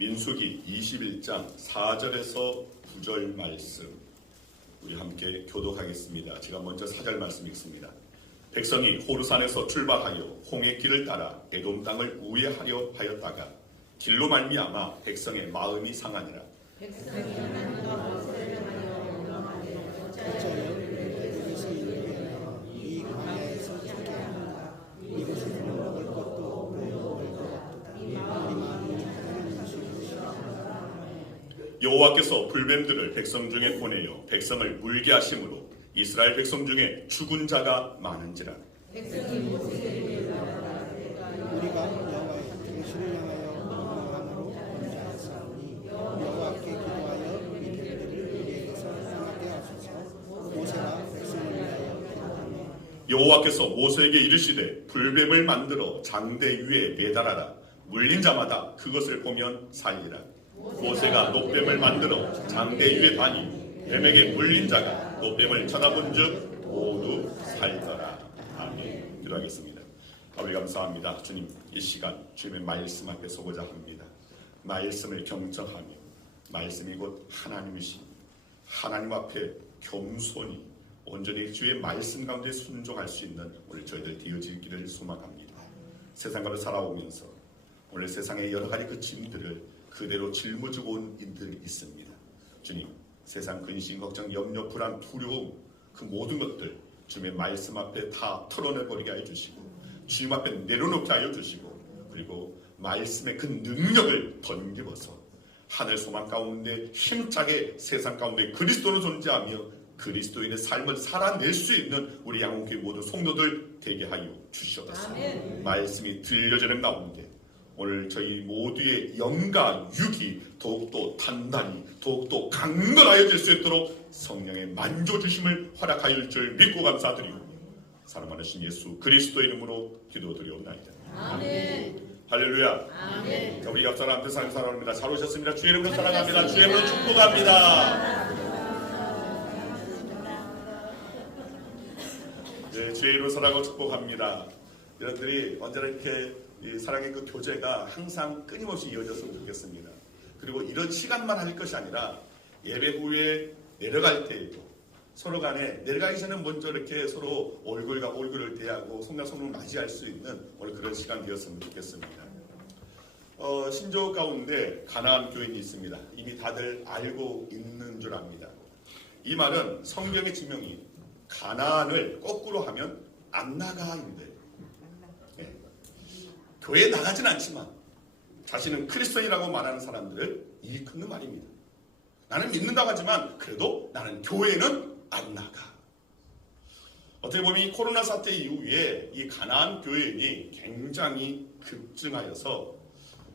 민수기 21장 4절에서 9절 말씀 우리 함께 교독하겠습니다. 제가 먼저 4절 말씀 읽습니다. 백성이 호르산에서 출발하여 홍해 길을 따라 에돔 땅을 우회하려 하였다가 길로 말미암아 백성의 마음이 상하니라. 백성이 하나님과 모세를 하여 명하되 어찌하여 애굽에서 이르게 이 광야에서 살게 하는가. 이곳은 먹을 것도 물도 먹을 것. 이 마음이 하나님 음식을 싫어하노라. 여호와께서 불뱀들을 백성 중에 보내어 백성을 물게 하심으로 이스라엘 백성 중에 죽은 자가 많은지라. 백성이 모세에게 말하되 우리가 여호와의 계시를 향하여 명함으로 범죄하였사오니 여호와께 기도하여 이들을 우리에게서 떠나게 하소서. 모세가 백성을 위하여 기도하며 여호와께서 모세에게 이르시되 불뱀을 만들어 장대 위에 매달아라. 물린 자마다 그것을 보면 살리라. 모세가 노뱀을 만들어 장대 위에 다니 뱀에게 물린 자가 노뱀을 쳐다본 즉 모두 살더라. 아멘. 기도하겠습니다. 아버지 감사합니다. 주님, 이 시간 주님의 말씀 앞에 서고자 합니다. 말씀을 경청하며 말씀이 곧 하나님이시니 하나님 앞에 겸손히 온전히 주의 말씀 가운데 순종할 수 있는 오늘 저희들 되어지기를 소망합니다. 세상가로 살아오면서 오늘 세상의 여러 가지 그 짐들을 그대로 짊어지고 온 인들이 있습니다. 주님, 세상 근심, 걱정, 염려, 불안, 두려움 그 모든 것들 주님의 말씀 앞에 다 털어내버리게 하여 주시고 주님 앞에 내려놓게 하여 주시고 그리고 말씀의 그 능력을 던집어서 하늘 소망 가운데 힘차게 세상 가운데 그리스도로 존재하며 그리스도인의 삶을 살아낼 수 있는 우리 양홍교회 모든 성도들 되게 하여 주시옵소서. 말씀이 들려지는 가운데 오늘 저희 모두의 영과 육이 더욱더 단단히 더욱더 강건하여질 수 있도록 성령의 만져주심을 허락하여 줄 믿고 감사드리고 사랑하는 신 예수 그리스도의 이름으로 기도드리옵나이다. 아멘. 할렐루야. 아멘. 자, 우리 옆 사람 앞에 사랑합니다. 잘 오셨습니다. 주의 이름으로 사랑합니다. 주의 이름으로 축복합니다. 네, 주의 이름으로 사랑하고 축복합니다. 여러분들이 언제나 이렇게 이 사랑의 그 교제가 항상 끊임없이 이어졌으면 좋겠습니다. 그리고 이런 시간만 할 것이 아니라 예배 후에 내려갈 때에도 서로 간에 내려가기 전에 먼저 이렇게 서로 얼굴과 얼굴을 대하고 손과 손을 맞이할 수 있는 오늘 그런 시간 되었으면 좋겠습니다. 신조 가운데 가나안 교인이 있습니다. 이미 다들 알고 있는 줄 압니다. 이 말은 성경의 지명이 가나안을 거꾸로 하면 안 나가인데 교회에 나가진 않지만 자신은 크리스천이라고 말하는 사람들을 일컫는 말입니다. 나는 믿는다고 하지만 그래도 나는 교회는 안 나가. 어떻게 보면 이 코로나 사태 이후에 이 가나안 교회인이 굉장히 급증하여서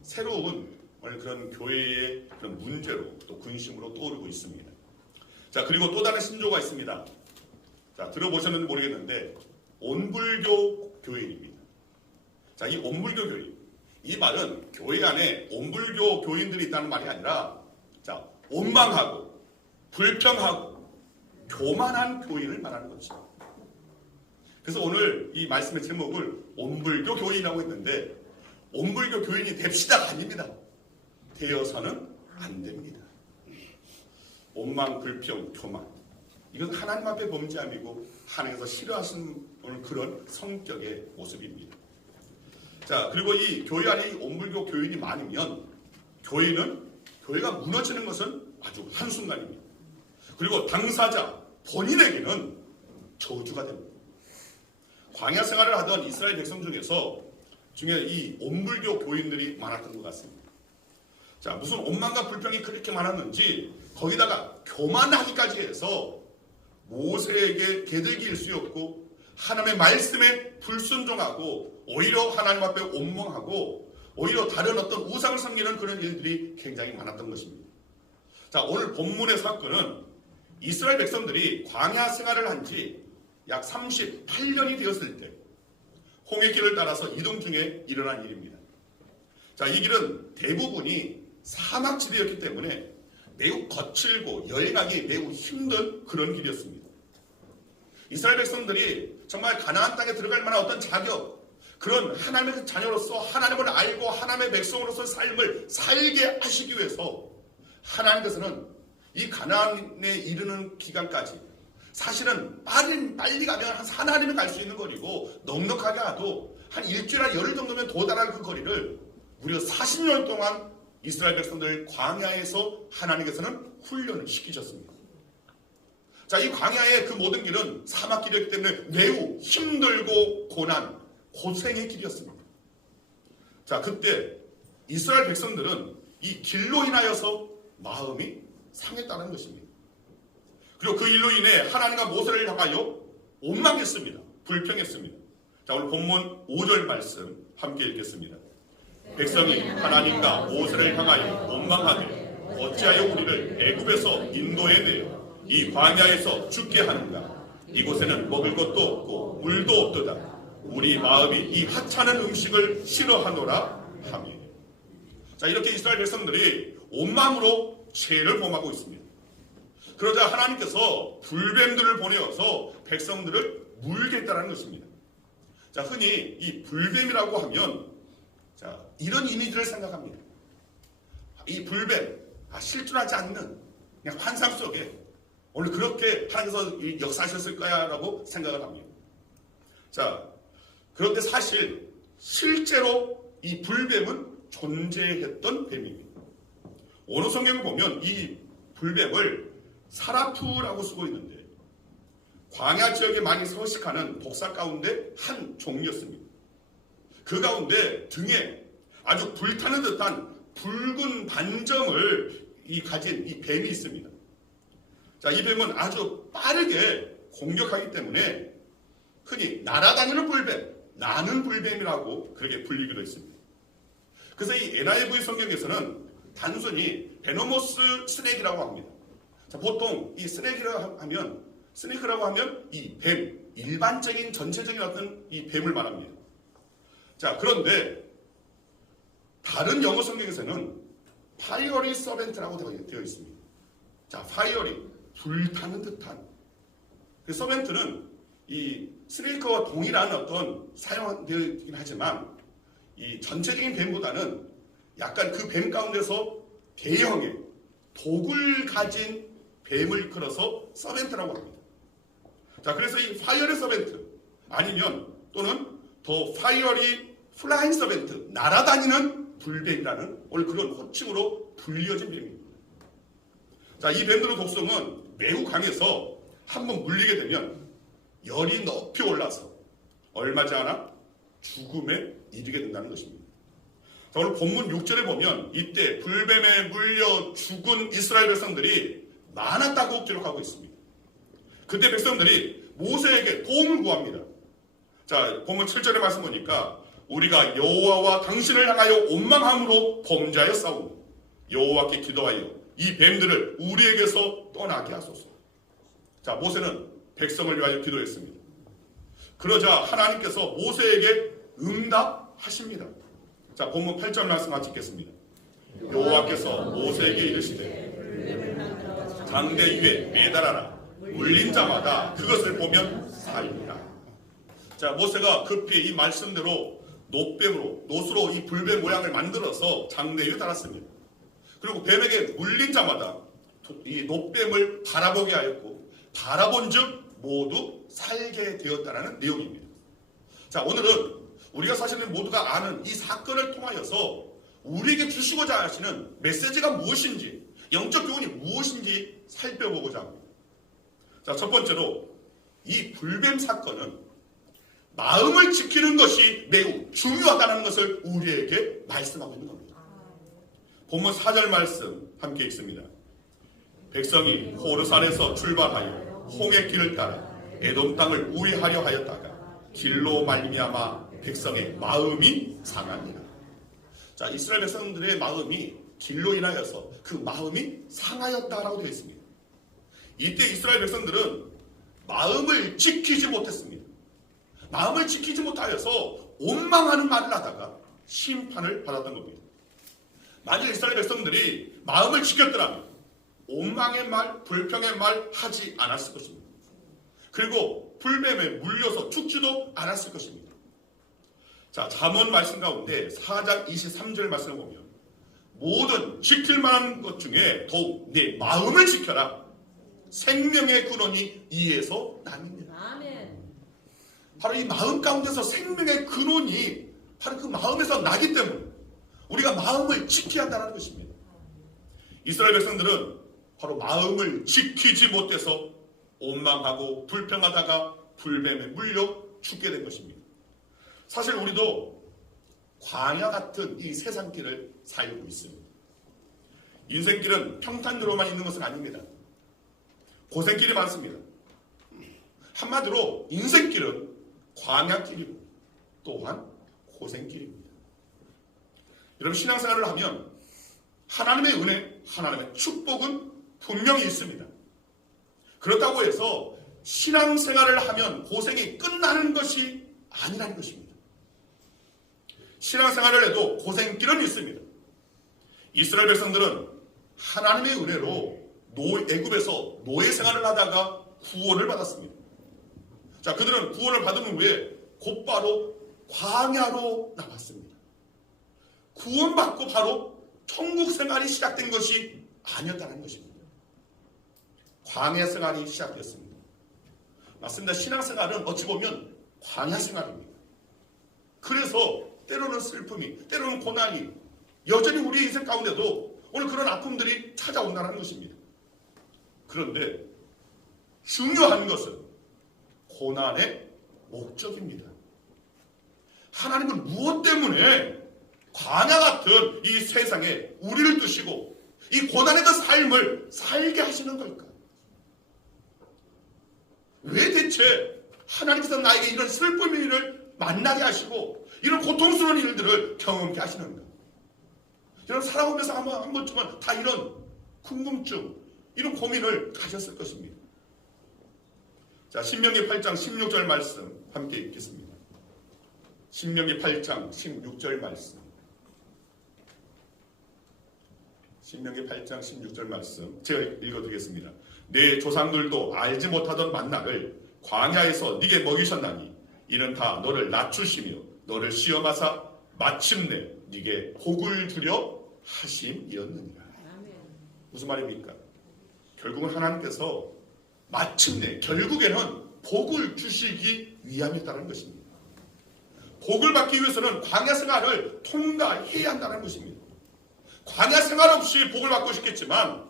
새로운 그런 교회의 그런 문제로 또 근심으로 떠오르고 있습니다. 자, 그리고 또 다른 신조가 있습니다. 자, 들어보셨는지 모르겠는데 온불교 교인입니다. 자, 이 온불교 교인, 이 말은 교회 안에 온불교 교인들이 있다는 말이 아니라 자, 원망하고 불평하고 교만한 교인을 말하는 거죠. 그래서 오늘 이 말씀의 제목을 온불교 교인이라고 했는데 온불교 교인이 됩시다가 아닙니다. 되어서는 안 됩니다. 원망, 불평, 교만, 이건 하나님 앞에 범죄함이고 하나님께서 싫어하시는 그런 성격의 모습입니다. 자, 그리고 이 교회 안에 이 온불교 교인이 많으면 교회가 무너지는 것은 아주 한순간입니다. 그리고 당사자 본인에게는 저주가 됩니다. 광야 생활을 하던 이스라엘 백성 중에 이 온불교 교인들이 많았던 것 같습니다. 자, 무슨 원망과 불평이 그렇게 많았는지 거기다가 교만하기까지 해서 모세에게 개들기일 수 없고 하나님의 말씀에 불순종하고 오히려 하나님 앞에 온망하고 오히려 다른 어떤 우상을 섬기는 그런 일들이 굉장히 많았던 것입니다. 자, 오늘 본문의 사건은 이스라엘 백성들이 광야 생활을 한 지 약 38년이 되었을 때 홍해길을 따라서 이동 중에 일어난 일입니다. 자, 이 길은 대부분이 사막지대였기 때문에 매우 거칠고 여행하기 매우 힘든 그런 길이었습니다. 이스라엘 백성들이 정말 가나안 땅에 들어갈 만한 어떤 자격, 그런 하나님의 자녀로서 하나님을 알고 하나님의 백성으로서 삶을 살게 하시기 위해서 하나님께서는 이 가나안에 이르는 기간까지, 사실은 빨리 가면 한 하나님이 갈 수 있는 거리고 넉넉하게 가도 한 일주일이나 열흘 정도면 도달할 그 거리를 무려 40년 동안 이스라엘 백성들 광야에서 하나님께서는 훈련을 시키셨습니다. 자, 이 광야의 그 모든 길은 사막길이었기 때문에 매우 힘들고 고생의 길이었습니다. 자, 그때 이스라엘 백성들은 이 길로 인하여서 마음이 상했다는 것입니다. 그리고 그 일로 인해 하나님과 모세를 향하여 원망했습니다. 불평했습니다. 자, 오늘 본문 5절 말씀 함께 읽겠습니다. 백성이 하나님과 모세를 향하여 원망하되 어찌하여 우리를 애굽에서 인도해내어 이 광야에서 죽게 하는가? 이곳에는 먹을 것도 없고 물도 없도다. 우리 마음이 이 하찮은 음식을 싫어하노라 하며. 자, 이렇게 이스라엘 백성들이 온 마음으로 죄를 범하고 있습니다. 그러자 하나님께서 불뱀들을 보내어서 백성들을 물게 했다는 것입니다. 자, 흔히 이 불뱀이라고 하면 자, 이런 이미지를 생각합니다. 이 불뱀, 실존하지 않는 그냥 환상 속에 오늘 그렇게 하나님께서 역사하셨을 거야라고 생각을 합니다. 자, 그런데 사실 실제로 이 불뱀은 존재했던 뱀입니다. 어느 성경을 보면 이 불뱀을 사라푸라고 쓰고 있는데 광야 지역에 많이 서식하는 복사 가운데 한 종류였습니다. 그 가운데 등에 아주 불타는 듯한 붉은 반점을 가진 이 뱀이 있습니다. 자, 이 뱀은 아주 빠르게 공격하기 때문에 흔히 날아다니는 불뱀, 나는 불뱀이라고 그렇게 불리기도 했습니다. 그래서 이 NIV 성경에서는 단순히 베노모스 스네이크라고 합니다. 자, 보통 이 스네이크라고 하면 이 뱀, 일반적인 전체적인 어떤 이 뱀을 말합니다. 자, 그런데 다른 영어 성경에서는 파이어리 서벤트라고 되어 있습니다. 자, 파이어리, 불타는 듯한. 그 서벤트는 이 스네이크와 동일한 어떤 사용되어 있긴 하지만 이 전체적인 뱀보다는 약간 그 뱀 가운데서 대형의 독을 가진 뱀을 이끌어서 서벤트라고 합니다. 자, 그래서 이 파이어리 서벤트 아니면 또는 더 파이어리 플라잉 서벤트, 날아다니는 불뱀이라는 오늘 그런 호칭으로 불리어진 뱀입니다. 자, 이 뱀들의 독성은 매우 강해서 한번 물리게 되면 열이 높이 올라서 얼마 지 않아 죽음에 이르게 된다는 것입니다. 자, 오늘 본문 6절에 보면 이때 불뱀에 물려 죽은 이스라엘 백성들이 많았다고 기록하고 있습니다. 그때 백성들이 모세에게 도움을 구합니다. 자, 본문 7절의 말씀 보니까 우리가 여호와와 당신을 향하여 원망함으로 범죄하여 싸우니 여호와께 기도하여 이 뱀들을 우리에게서 떠나게 하소서. 자, 모세는 백성을 위하여 기도했습니다. 그러자 하나님께서 모세에게 응답하십니다. 자, 본문 8절 말씀 같이 읽겠습니다. 여호와께서 모세에게 이르시되 장대 위에 매달아라. 물린 자마다 그것을 보면 살리라. 자, 모세가 급히 이 말씀대로 노수로 이 불뱀 모양을 만들어서 장대 위에 달았습니다. 그리고 뱀에게 물린 자마다 이 놋뱀을 바라보게 하였고 바라본 즉 모두 살게 되었다는 내용입니다. 자, 오늘은 우리가 사실은 모두가 아는 이 사건을 통하여서 우리에게 주시고자 하시는 메시지가 무엇인지, 영적 교훈이 무엇인지 살펴보고자 합니다. 자, 첫 번째로 이 불뱀 사건은 마음을 지키는 것이 매우 중요하다는 것을 우리에게 말씀하고 있는 겁니다. 본문 4절 말씀 함께 읽습니다. 백성이 호르산에서 출발하여 홍해 길을 따라 에돔 땅을 우회하려 하였다가 길로 말미암아 백성의 마음이 상합니다. 자, 이스라엘 백성들의 마음이 길로 인하여서 그 마음이 상하였다라고 되어 있습니다. 이때 이스라엘 백성들은 마음을 지키지 못했습니다. 마음을 지키지 못하여서 원망하는 말을 하다가 심판을 받았던 겁니다. 만일 이스라엘 백성들이 마음을 지켰더라면 원망의 말, 불평의 말 하지 않았을 것입니다. 그리고 불뱀에 물려서 죽지도 않았을 것입니다. 자, 잠언 말씀 가운데 4장 23절 말씀을 보면 모든 지킬 만한 것 중에 더욱 내 마음을 지켜라. 생명의 근원이 이에서 나느니라. 아멘. 바로 이 마음 가운데서 생명의 근원이 바로 그 마음에서 나기 때문에 우리가 마음을 지켜야 한다는 것입니다. 이스라엘 백성들은 바로 마음을 지키지 못해서 원망하고 불평하다가 불뱀에 물려 죽게 된 것입니다. 사실 우리도 광야 같은 이 세상길을 살고 있습니다. 인생길은 평탄으로만 있는 것은 아닙니다. 고생길이 많습니다. 한마디로 인생길은 광야길이고 또한 고생길입니다. 여러분, 신앙생활을 하면 하나님의 은혜, 하나님의 축복은 분명히 있습니다. 그렇다고 해서 신앙생활을 하면 고생이 끝나는 것이 아니라는 것입니다. 신앙생활을 해도 고생길은 있습니다. 이스라엘 백성들은 하나님의 은혜로 애굽에서 노예 생활을 하다가 구원을 받았습니다. 자, 그들은 구원을 받은 후에 곧바로 광야로 나갔습니다. 구원받고 바로 천국 생활이 시작된 것이 아니었다는 것입니다. 광야 생활이 시작되었습니다. 맞습니다. 신앙생활은 어찌 보면 광야 생활입니다. 그래서 때로는 슬픔이, 때로는 고난이 여전히 우리 인생 가운데도 오늘 그런 아픔들이 찾아온다는 것입니다. 그런데 중요한 것은 고난의 목적입니다. 하나님은 무엇 때문에 광야 같은 이 세상에 우리를 두시고 이 고난의 그 삶을 살게 하시는 걸까? 왜 대체 하나님께서 나에게 이런 슬픔의 일을 만나게 하시고 이런 고통스러운 일들을 경험케 하시는가? 여러분, 살아오면서 한 번쯤은 다 이런 궁금증, 이런 고민을 가졌을 것입니다. 자, 신명기 8장 16절 말씀 함께 읽겠습니다. 신명기 8장 16절 말씀. 신명기 8장 16절 말씀 제가 읽어드리겠습니다. 내 조상들도 알지 못하던 만나를 광야에서 네게 먹이셨나니 이는 다 너를 낮추시며 너를 시험하사 마침내 네게 복을 주려 하심이었느니라. 무슨 말입니까? 결국은 하나님께서 마침내 결국에는 복을 주시기 위함이었다는 것입니다. 복을 받기 위해서는 광야 생활을 통과해야 한다는 것입니다. 광야 생활 없이 복을 받고 싶겠지만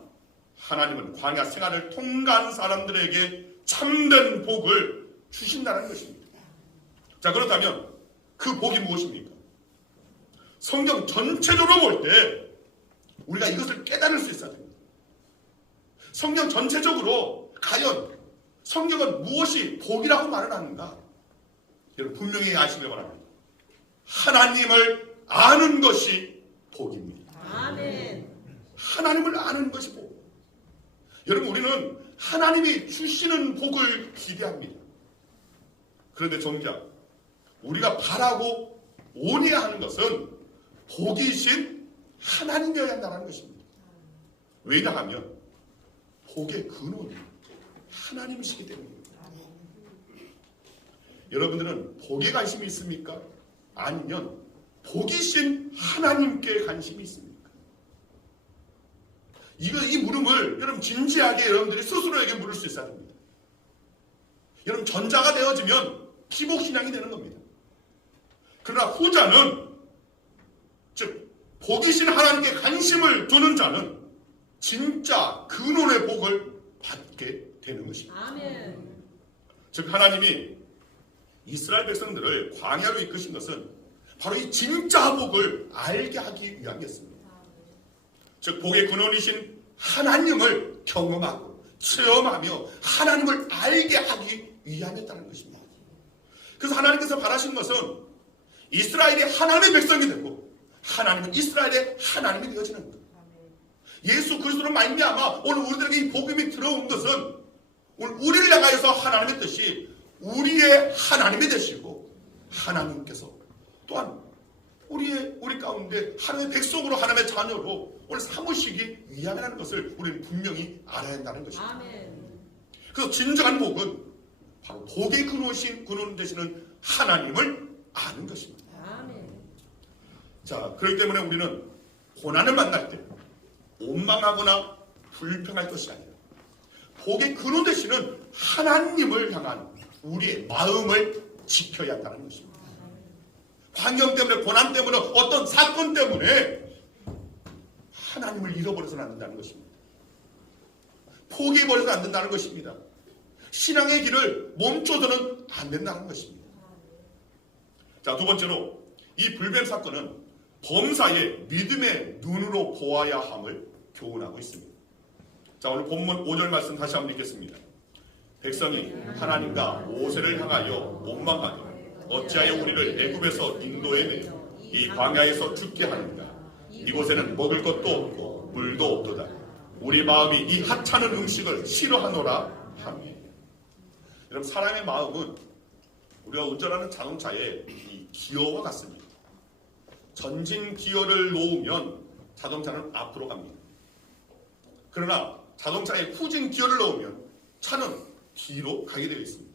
하나님은 광야 생활을 통과한 사람들에게 참된 복을 주신다는 것입니다. 자, 그렇다면 그 복이 무엇입니까? 성경 전체적으로 볼 때 우리가 이것을 깨달을 수 있어야 됩니다. 성경 전체적으로 과연 성경은 무엇이 복이라고 말을 하는가? 여러분, 분명히 아시길 바랍니다. 하나님을 아는 것이 복입니다. 아멘. 하나님을 아는 것이 복. 여러분, 우리는 하나님이 주시는 복을 기대합니다. 그런데 정작 우리가 바라고 원해야 하는 것은 복이신 하나님이어야 한다는 것입니다. 왜냐하면 복의 근원이 하나님이시기 때문입니다. 여러분들은 복에 관심이 있습니까? 아니면 복이신 하나님께 관심이 있습니까? 이 물음을 여러분 진지하게 여러분들이 스스로에게 물을 수 있어야 됩니다. 여러분, 전자가 되어지면 기복신앙이 되는 겁니다. 그러나 후자는, 즉 복이신 하나님께 관심을 두는 자는 진짜 근원의 복을 받게 되는 것입니다. 아멘. 즉 하나님이 이스라엘 백성들을 광야로 이끄신 것은 바로 이 진짜 복을 알게 하기 위함이었습니다. 즉 복의 근원이신 하나님을 경험하고 체험하며 하나님을 알게 하기 위함이었다는 것입니다. 그래서 하나님께서 바라시는 것은 이스라엘이 하나님의 백성이 되고 하나님은 이스라엘의 하나님이 되어지는 것. 예수 그리스도로 말미암아 오늘 우리들에게 이 복음이 들어온 것은 오늘 우리를 향하여서 하나님의 뜻이 우리의 하나님이 되시고 하나님께서 또한 우리 가운데 하나님의 백성으로 하나님의 자녀로 오늘 삼으시기 위함이라는 것을 우리는 분명히 알아야 한다는 것입니다. 아멘. 그래서 진정한 복은 바로 복의 근원 되시는 하나님을 아는 것입니다. 아멘. 자, 그렇기 때문에 우리는 고난을 만날 때 원망하거나 불평할 것이 아니라 복의 근원 되시는 하나님을 향한 우리의 마음을 지켜야 한다는 것입니다. 환경 때문에, 고난 때문에, 어떤 사건 때문에 하나님을 잃어버려서는 안 된다는 것입니다. 포기해버려서는 안 된다는 것입니다. 신앙의 길을 멈춰서는 안 된다는 것입니다. 자, 두 번째로 이 불뱀 사건은 범사의 믿음의 눈으로 보아야 함을 교훈하고 있습니다. 자, 오늘 본문 5절 말씀 다시 한번 읽겠습니다. 백성이 하나님과 모세를 향하여 원망하되 어찌하여 우리를 애굽에서 인도해내어 이 광야에서 죽게 하는가. 이곳에는 먹을 것도 없고 물도 없도다. 우리 마음이 이 하찮은 음식을 싫어하노라 하며. 여러분, 사람의 마음은 우리가 운전하는 자동차의 이 기어와 같습니다. 전진 기어를 놓으면 자동차는 앞으로 갑니다. 그러나 자동차에 후진 기어를 넣으면 차는 뒤로 가게 되어 있습니다.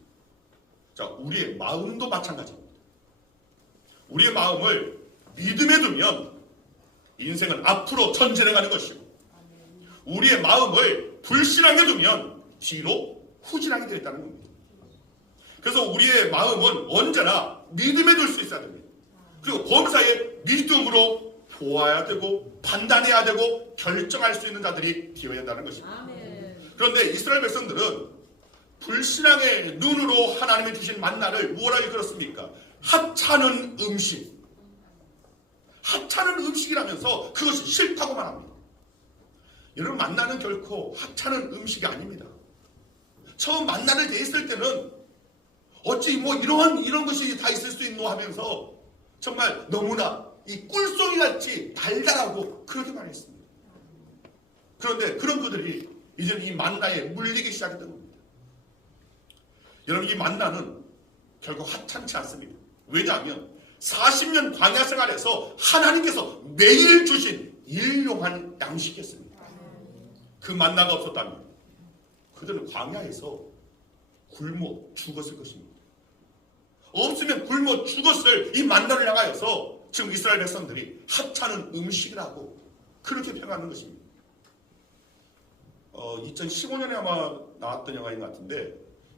자, 우리의 마음도 마찬가지입니다. 우리의 마음을 믿음에 두면 인생은 앞으로 전진해 가는 것이고, 우리의 마음을 불신앙에 두면 뒤로 후진하게 되어 있다는 겁니다. 그래서 우리의 마음은 언제나 믿음에 둘 수 있어야 됩니다. 그리고 범사에 믿음으로 보아야 되고 판단해야 되고 결정할 수 있는 자들이 되어야 한다는 것입니다. 그런데 이스라엘 백성들은 불신앙의 눈으로 하나님이 주신 만나를 뭐라 일컬었습니까? 하찮은 음식. 하찮은 음식이라면서 그것이 싫다고 말합니다. 여러분, 만나는 결코 하찮은 음식이 아닙니다. 처음 만나를 대했을 때는 어찌 뭐 이런 것이 다 있을 수 있노 하면서 정말 너무나 이 꿀송이 같이 달달하고 그렇게 말했습니다. 그런데 그런 그들이 이제는 이 만나에 물리기 시작했던 겁니다. 여러분, 이 만나는 결국 하찮지 않습니다. 왜냐하면 40년 광야 생활에서 하나님께서 매일 주신 일용한 양식이었습니다. 그 만나가 없었다면 그들은 광야에서 굶어 죽었을 것입니다. 없으면 굶어 죽었을 이 만나를 향하여서 지금 이스라엘 백성들이 하찮은 음식이라고 그렇게 평하는 것입니다. 2015년에 아마 나왔던 영화인 것 같은데,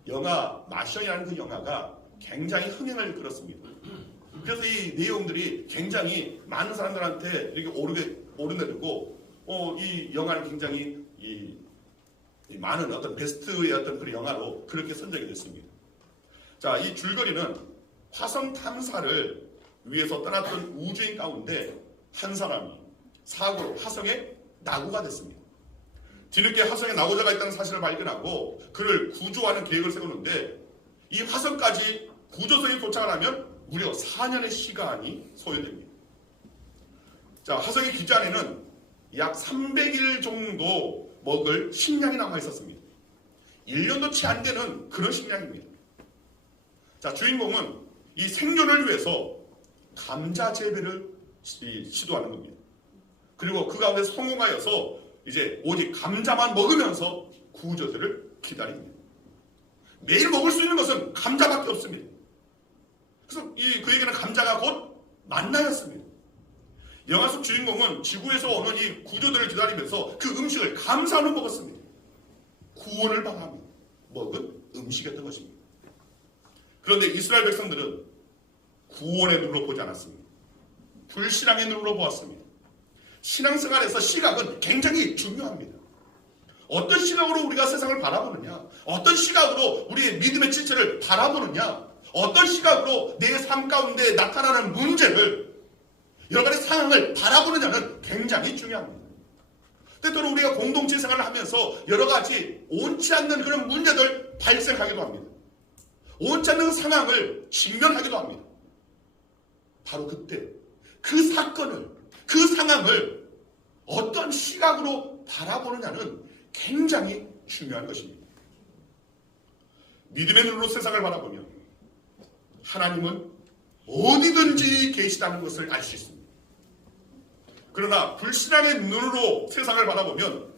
영화 마션이라는 그 영화가 굉장히 흥행을 끌었습니다. 그래서 이 내용들이 굉장히 많은 사람들한테 이렇게 오르내리고, 이 영화는 굉장히 이 많은 어떤 베스트의 어떤 그 영화로 그렇게 선정이 됐습니다. 자, 이 줄거리는 화성 탐사를 위해서 떠났던 우주인 가운데 한 사람이 사고로 화성에 낙오가 됐습니다. 뒤늦게 화성에 낙오자가 있다는 사실을 발견하고 그를 구조하는 계획을 세우는데, 이 화성까지 구조선이 도착을 하면 무려 4년의 시간이 소요됩니다. 자, 화성의 기지안에는 약 300일 정도 먹을 식량이 남아 있었습니다. 1년도 채 안 되는 그런 식량입니다. 자, 주인공은 이 생존을 위해서 감자 재배를 시도하는 겁니다. 그리고 그 가운데 성공하여서 이제 오직 감자만 먹으면서 구조들을 기다립니다. 매일 먹을 수 있는 것은 감자밖에 없습니다. 그래서 그에게는 감자가 곧 만나였습니다. 영화 속 주인공은 지구에서 오는 이 구조들을 기다리면서 그 음식을 감사로 먹었습니다. 구원을 바라며 먹은 음식이었던 것입니다. 그런데 이스라엘 백성들은 구원의 눈으로 보지 않았습니다. 불신앙의 눈으로 보았습니다. 신앙생활에서 시각은 굉장히 중요합니다. 어떤 시각으로 우리가 세상을 바라보느냐, 어떤 시각으로 우리의 믿음의 실체를 바라보느냐, 어떤 시각으로 내 삶 가운데 나타나는 문제를, 여러 가지 상황을 바라보느냐는 굉장히 중요합니다. 때때로 우리가 공동체 생활을 하면서 여러 가지 옳지 않는 그런 문제들 발생하기도 합니다. 옳지 않는 상황을 직면하기도 합니다. 바로 그때 그 사건을, 그 상황을 어떤 시각으로 바라보느냐는 굉장히 중요한 것입니다. 믿음의 눈으로 세상을 바라보면 하나님은 어디든지 계시다는 것을 알 수 있습니다. 그러나 불신앙의 눈으로 세상을 바라보면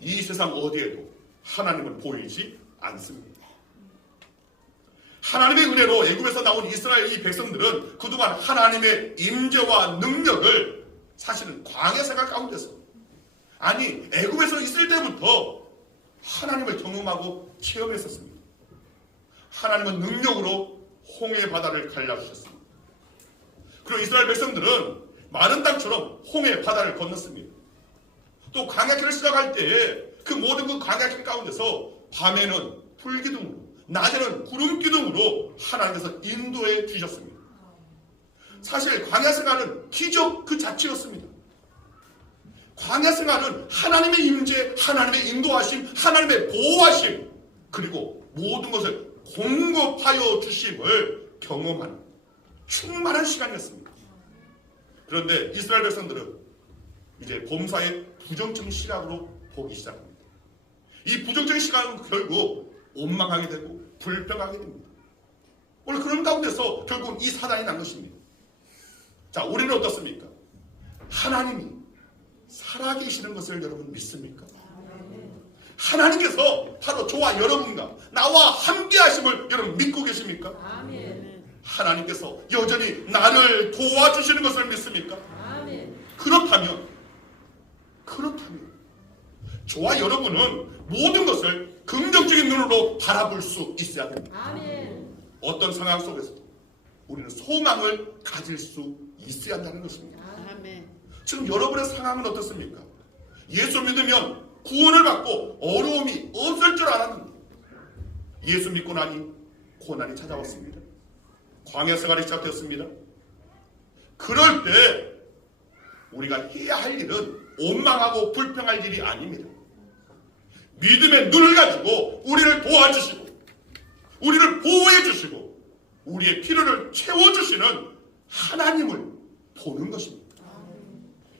이 세상 어디에도 하나님은 보이지 않습니다. 하나님의 은혜로 애굽에서 나온 이스라엘 이 백성들은 그동안 하나님의 임재와 능력을 사실은 광야 생활 가운데서, 아니 애굽에서 있을 때부터 하나님을 경험하고 체험했었습니다. 하나님은 능력으로 홍해 바다를 갈라주셨습니다. 그리고 이스라엘 백성들은 마른 땅처럼 홍해 바다를 건넜습니다. 또 광야길을 시작할 때에 그 모든 그 광야길 가운데서 밤에는 불기둥으로, 낮에는 구름기둥으로 하나님께서 인도해 주셨습니다. 사실 광야 생활은 기적 그 자체였습니다. 광야 생활은 하나님의 임재, 하나님의 인도하심, 하나님의 보호하심, 그리고 모든 것을 공급하여 주심을 경험하는 충만한 시간이었습니다. 그런데 이스라엘 백성들은 이제 범사의 부정적인 시각으로 보기 시작합니다. 이 부정적인 시각은 결국 원망하게 되고 불평하게 됩니다. 오늘 그런 가운데서 결국 이 사단이 난 것입니다. 자, 우리는 어떻습니까? 하나님이 살아계시는 것을 여러분 믿습니까? 하나님께서 바로 저와 여러분과 나와 함께 하심을 여러분 믿고 계십니까? 하나님께서 여전히 나를 도와주시는 것을 믿습니까? 그렇다면 저와 여러분은 모든 것을 긍정적인 눈으로 바라볼 수 있어야 됩니다. 어떤 상황 속에서도 우리는 소망을 가질 수 있어야 한다는 것입니다. 지금 여러분의 상황은 어떻습니까? 예수 믿으면 구원을 받고 어려움이 없을 줄 알았는데 예수 믿고 나니 고난이 찾아왔습니다. 광야 생활이 시작되었습니다. 그럴 때 우리가 해야 할 일은 원망하고 불평할 일이 아닙니다. 믿음의 눈을 가지고 우리를 도와주시고 우리를 보호해 주시고 우리의 필요를 채워주시는 하나님을 보는 것입니다.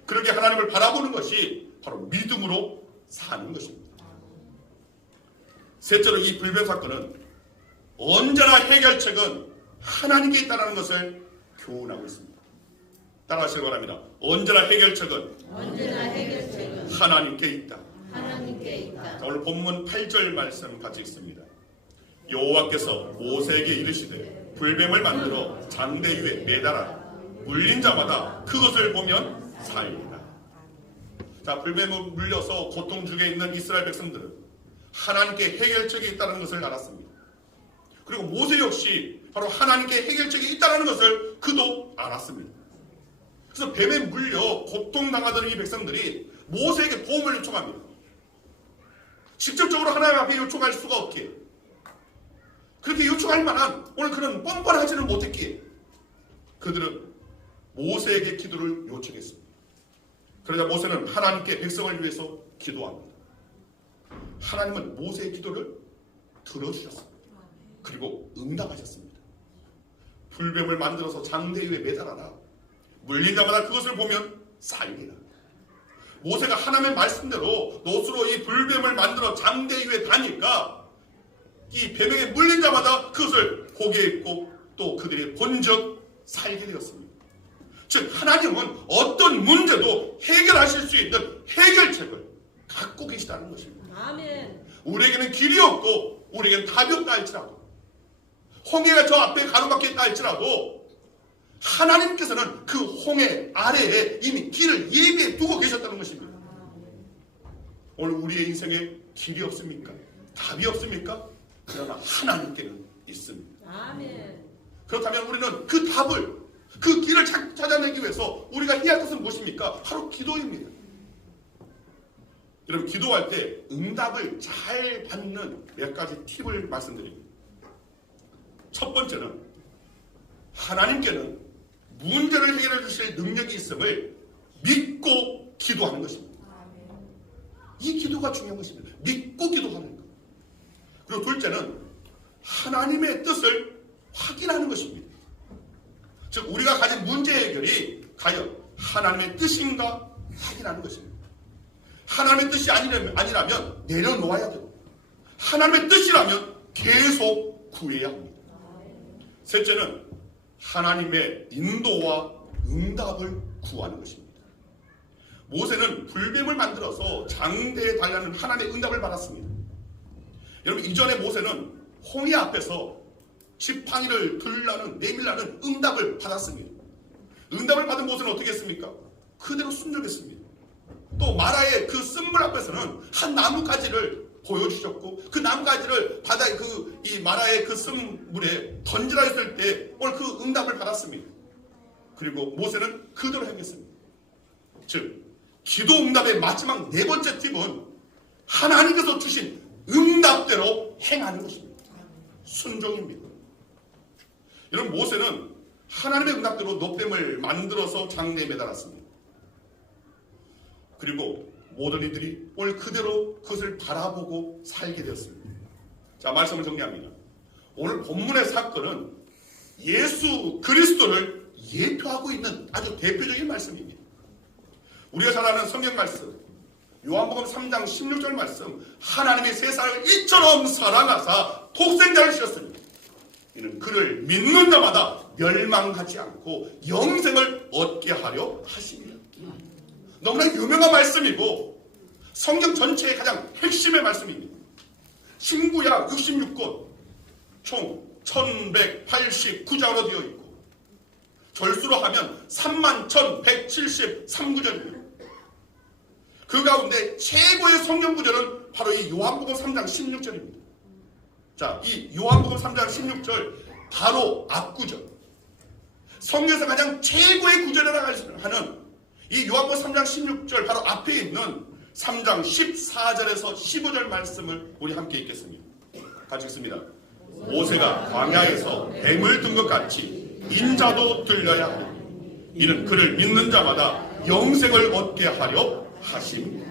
그렇게 하나님을 바라보는 것이 바로 믿음으로 사는 것입니다. 셋째로 이 불변 사건은 언제나 해결책은 하나님께 있다는 것을 교훈하고 있습니다. 따라하시기 바랍니다. 언제나 해결책은 하나님께 있다. 자, 오늘 본문 8절 말씀 같이 읽습니다. 여호와께서 모세에게 이르시되 불뱀을 만들어 장대 위에 매달아 물린 자마다 그것을 보면 살리라. 자, 불뱀을 물려서 고통 중에 있는 이스라엘 백성들은 하나님께 해결책이 있다는 것을 알았습니다. 그리고 모세 역시 바로 하나님께 해결책이 있다는 것을 그도 알았습니다. 그래서 뱀에 물려 고통당하던 이 백성들이 모세에게 도움을 요청합니다. 직접적으로 하나님 앞에 요청할 수가 없기에, 그렇게 요청할 만한 오늘 그런 뻔뻔하지는 못했기에 그들은 모세에게 기도를 요청했습니다. 그러자 모세는 하나님께 백성을 위해서 기도합니다. 하나님은 모세의 기도를 들어주셨습니다. 그리고 응답하셨습니다. 불뱀을 만들어서 장대 위에 매달아라. 물린 자마다 그것을 보면 살리라. 모세가 하나님의 말씀대로 놋으로 이 불뱀을 만들어 장대 위에 다니까 이 뱀에게 물린 자마다 그것을 보게 했고 또 그들이 본적 살게 되었습니다. 즉 하나님은 어떤 문제도 해결하실 수 있는 해결책을 갖고 계시다는 것입니다. 아멘. 우리에게는 길이 없고 우리에게는 답이 없다 할지라도, 홍해가 저 앞에 가로막혀 있다 할지라도 하나님께서는 그 홍해 아래에 이미 길을 예비해 두고 계셨다는 것입니다. 오늘 우리의 인생에 길이 없습니까? 답이 없습니까? 그러나 하나님께는 있습니다. 아멘. 그렇다면 우리는 그 답을, 그 길을 찾아내기 위해서 우리가 해야 할 것은 무엇입니까? 바로 기도입니다. 여러분, 기도할 때 응답을 잘 받는 몇 가지 팁을 말씀드립니다. 첫 번째는 하나님께는 문제를 해결해 주실 능력이 있음을 믿고 기도하는 것입니다. 이 기도가 중요한 것입니다. 믿고 기도하는 것. 그리고 둘째는 하나님의 뜻을 확인하는 것입니다. 즉 우리가 가진 문제 해결이 과연 하나님의 뜻인가 확인하는 것입니다. 하나님의 뜻이 아니라면 내려놓아야 되고, 하나님의 뜻이라면 계속 구해야 합니다. 셋째는 하나님의 인도와 응답을 구하는 것입니다. 모세는 불뱀을 만들어서 장대에 달라는 하나님의 응답을 받았습니다. 여러분, 이전에 모세는 홍해 앞에서 지팡이를 내밀라는 응답을 받았습니다. 응답을 받은 모세는 어떻게 했습니까? 그대로 순종했습니다. 또 마라의 그 쓴물 앞에서는 한 나뭇가지를 보여주셨고, 그 나뭇가지를 바다의 이 마라의 그 쓴물에 던지라 했을 때 오늘 그 응답을 받았습니다. 그리고 모세는 그대로 행했습니다. 즉 기도 응답의 마지막 네 번째 팁은 하나님께서 주신 응답대로 행하는 것입니다. 순종입니다. 여러분, 모세는 하나님의 응답대로 놋뱀을 만들어서 장대에 매달았습니다. 그리고 모든 이들이 오늘 그대로 그것을 바라보고 살게 되었습니다. 자, 말씀을 정리합니다. 오늘 본문의 사건은 예수 그리스도를 예표하고 있는 아주 대표적인 말씀입니다. 우리가 잘 아는 성경 말씀, 요한복음 3장 16절 말씀, 하나님이 세상을 이처럼 사랑하사 독생자를 주셨습니다. 이는 그를 믿는 자마다 멸망하지 않고 영생을 얻게 하려 하십니다. 너무나 유명한 말씀이고 성경 전체의 가장 핵심의 말씀입니다. 신구약 66권 총 1189장으로 되어 있고 절수로 하면 31,173구절입니다. 그 가운데 최고의 성경 구절은 바로 이 요한복음 3장 16절입니다. 자, 이 요한복음 3장 16절 바로 앞구절, 성경에서 가장 최고의 구절이라고 하는 이 요한복음 3장 16절 바로 앞에 있는 3장 14절에서 15절 말씀을 우리 함께 읽겠습니다. 같이 읽습니다. 모세가 광야에서 뱀을 든 것 같이 인자도 들려야 하니 이는 그를 믿는 자마다 영생을 얻게 하려 하십니다.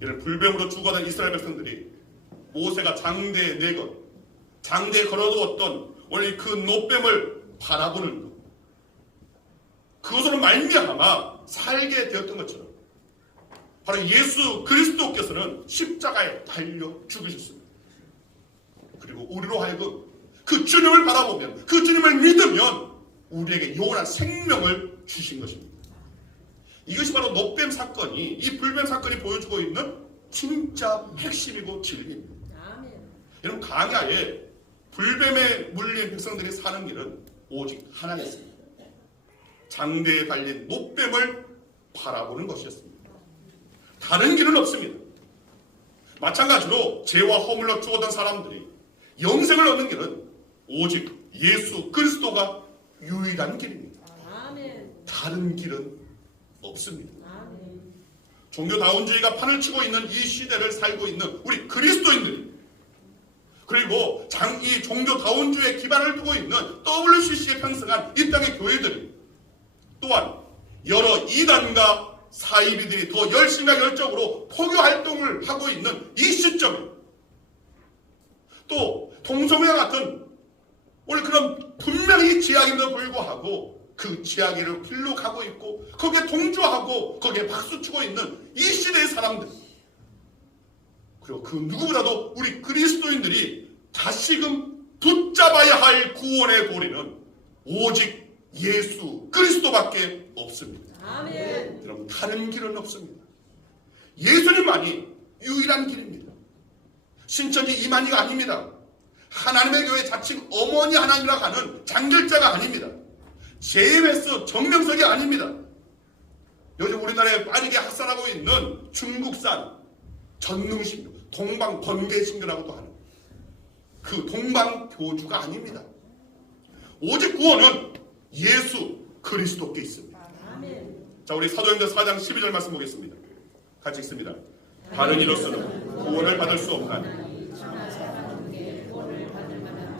이런 불뱀으로 죽어간 이스라엘 백성들이 모세가 장대에 내건 장대에 걸어두었던 오늘 그 놋뱀을 바라보는 것, 그것으로 말미암아 살게 되었던 것처럼 바로 예수 그리스도께서는 십자가에 달려 죽으셨습니다. 그리고 우리로 하여금 그 주님을 바라보면, 그 주님을 믿으면 우리에게 영원한 생명을 주신 것입니다. 이것이 바로 놋뱀 사건이, 이 불뱀 사건이 보여주고 있는 진짜 핵심이고 진리입니다. 아멘. 여러분, 광야에 불뱀에 물린 백성들이 사는 길은 오직 하나였습니다. 장대에 달린 놋뱀을 바라보는 것이었습니다. 다른 길은 없습니다. 마찬가지로 죄와 허물로 죽었던 사람들이 영생을 얻는 길은 오직 예수 그리스도가 유일한 길입니다. 아멘. 다른 길은 없습니다. 아멘. 종교다운주의가 판을 치고 있는 이 시대를 살고 있는 우리 그리스도인들이, 그리고 이 종교다운주의에 기반을 두고 있는 WCC에 편승한 이 땅의 교회들이, 또한 여러 이단과 사이비들이 더 열심히 열정으로 포교 활동을 하고 있는 이 시점에, 또 동성애 같은 오늘 그런 분명히 지향임에도 불구하고 그 지향이를 길로 가고 있고 거기에 동조하고 거기에 박수치고 있는 이 시대의 사람들, 그리고 그 누구보다도 우리 그리스도인들이 다시금 붙잡아야 할 구원의 도리는 오직 예수 그리스도밖에 없습니다. 아멘. 여러분, 다른 길은 없습니다. 예수님만이 유일한 길입니다. 신천지 이만희가 아닙니다. 하나님의 교회 자칭 어머니 하나님이라고 하는 장결자가 아닙니다. JMS 정명석이 아닙니다. 요즘 우리나라에 빠르게 확산하고 있는 중국산 전능신교, 동방번개신교라고도 하는 그 동방교주가 아닙니다. 오직 구원은 예수 그리스도께 있습니다. 아멘. 자, 우리 사도행전 4장 12절 말씀 보겠습니다. 같이 읽습니다. 다른 이로서는 구원을 받을 수 없나니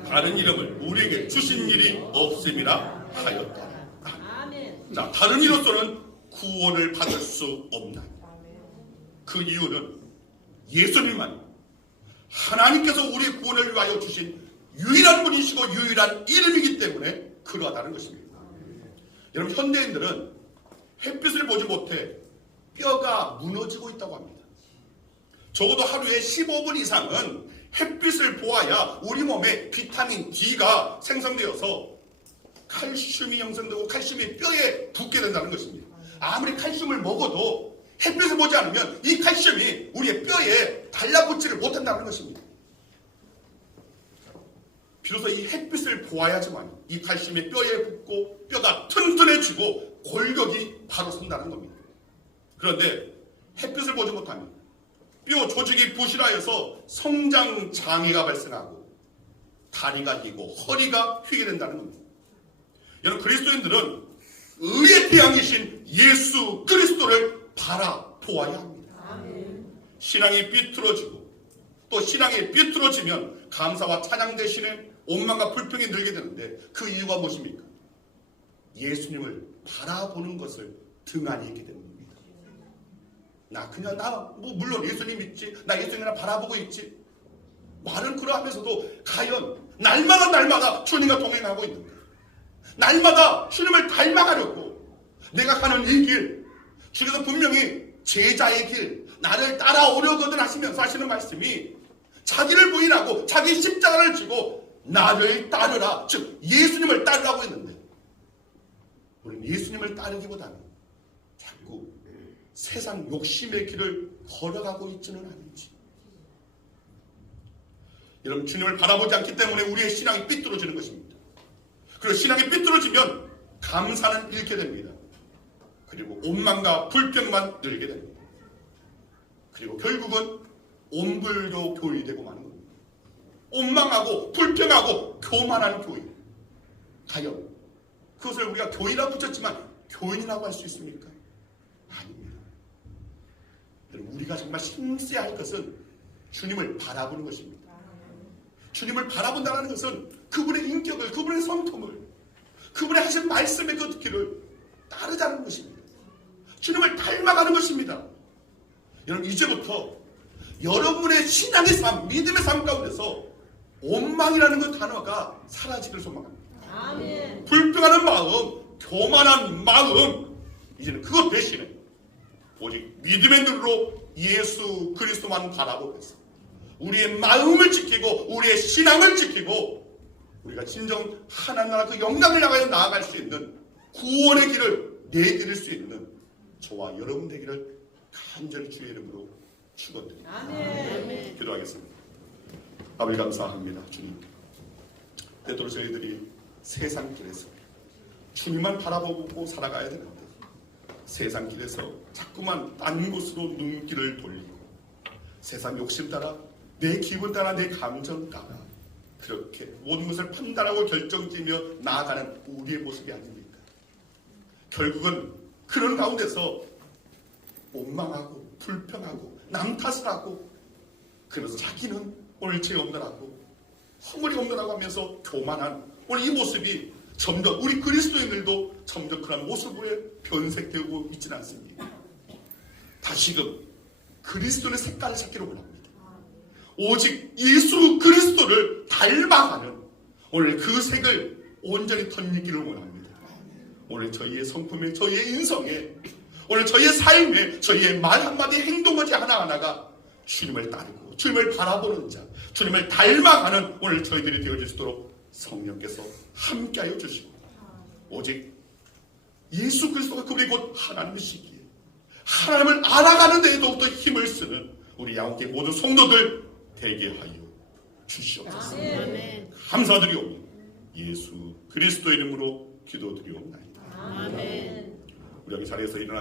다른 이름을 우리에게 주신 일이 없음이라 하였다. 아멘. 자, 다른 이로서는 구원을 받을 수 없나니, 그 이유는 예수님만 하나님께서 우리의 구원을 위하여 주신 유일한 분이시고 유일한 이름이기 때문에 그러하다는 것입니다. 여러분, 현대인들은 햇빛을 보지 못해 뼈가 무너지고 있다고 합니다. 적어도 하루에 15분 이상은 햇빛을 보아야 우리 몸에 비타민 D가 생성되어서 칼슘이 형성되고 칼슘이 뼈에 붙게 된다는 것입니다. 아무리 칼슘을 먹어도 햇빛을 보지 않으면 이 칼슘이 우리의 뼈에 달라붙지를 못한다는 것입니다. 비로소 이 햇빛을 보아야지만 이 칼슘이 뼈에 붙고 뼈가 튼튼해지고 골격이 바로 선다는 겁니다. 그런데 햇빛을 보지 못하면 뼈 조직이 부실하여서 성장 장애가 발생하고 다리가 기고 허리가 휘게 된다는 겁니다. 여러분, 그리스도인들은 의의 태양이신 예수 그리스도를 바라보아야 합니다. 신앙이 삐뚤어지고 또 신앙이 삐뚤어지면 감사와 찬양 대신에 원망과 불평이 늘게 되는데 그 이유가 무엇입니까? 예수님을 바라보는 것을 등한히 있게 되는 겁니다. 물론 예수님 믿지, 나 예수님을 바라보고 있지. 말은 그러하면서도 과연 날마다 주님과 동행하고 있는데, 날마다 주님을 닮아가려고 내가 가는 이 길, 주께서 분명히 제자의 길, 나를 따라오려거든 하시면서 하시는 말씀이 자기를 부인하고 자기 십자가를 지고 나를 따르라, 즉 예수님을 따르라고 했는데, 우리는 예수님을 따르기보다는 자꾸 세상 욕심의 길을 걸어가고 있지는 않은지. 여러분, 주님을 바라보지 않기 때문에 우리의 신앙이 삐뚤어지는 것입니다. 그리고 신앙이 삐뚤어지면 감사는 잃게 됩니다. 그리고 원망과 불평만 늘게 됩니다. 그리고 결국은 온불교 교인이 되고 마는 겁니다. 원망하고 불평하고 교만한 교인. 과연 그것을 우리가 교인이라고 붙였지만 교인이라고 할 수 있습니까? 아닙니다. 여러분, 우리가 정말 힘써야 할 것은 주님을 바라보는 것입니다. 주님을 바라본다는 것은 그분의 인격을, 그분의 성품을, 그분의 하신 말씀의 그 길을 따르자는 것입니다. 주님을 닮아가는 것입니다. 여러분, 이제부터 여러분의 신앙의 삶, 믿음의 삶 가운데서 원망이라는 그 단어가 사라지기를 소망합니다. 아멘. 불평하는 마음, 교만한 마음, 이제는 그것 대신에 오직 믿음의 눈으로 예수 그리스도만 바라보면서 우리의 마음을 지키고 우리의 신앙을 지키고 우리가 진정 하나님 나라 그 영광을 향하여 나아갈 수 있는 구원의 길을 내드릴 수 있는 저와 여러분 되기를 간절히 주의 이름으로 축원드립니다. 아멘. 기도하겠습니다. 아버지, 감사합니다. 주님, 때때로 저희들이 세상 길에서 주님만 바라보고 살아가야 되는데 세상 길에서 자꾸만 딴 곳으로 눈길을 돌리고 세상 욕심 따라, 내 기분 따라, 내 감정 따라 그렇게 모든 것을 판단하고 결정지으며 나아가는 우리의 모습이 아닙니까? 결국은 그런 가운데서 원망하고 불평하고 남 탓을 하고, 그래서 자기는 오늘 죄 없느라고 허물이 없느라고 하면서 교만한 오늘 이 모습이 점점 우리 그리스도인들도 점점 그런 모습으로 변색되고 있지는 않습니다. 다시금 그리스도의 색깔을 찾기를 원합니다. 오직 예수 그리스도를 닮아가는 오늘 그 색을 온전히 덧입기를 원합니다. 오늘 저희의 성품에, 저희의 인성에, 오늘 저희의 삶에, 저희의 말 한마디, 행동하지 하나하나가 주님을 따르고 주님을 바라보는 자, 주님을 닮아가는 오늘 저희들이 되어질 수 있도록 성령께서 함께하여 주시고, 오직 예수 그리스도가 그분이 곧 하나님이시기에 하나님을 알아가는 데에 더욱더 힘을 쓰는 우리 양옥의 모든 성도들 되게 하여 주시옵소서. 아멘. 감사드리오며 예수 그리스도 이름으로 기도드리옵나이다. 아멘. 우리 여기 자리에서 일어나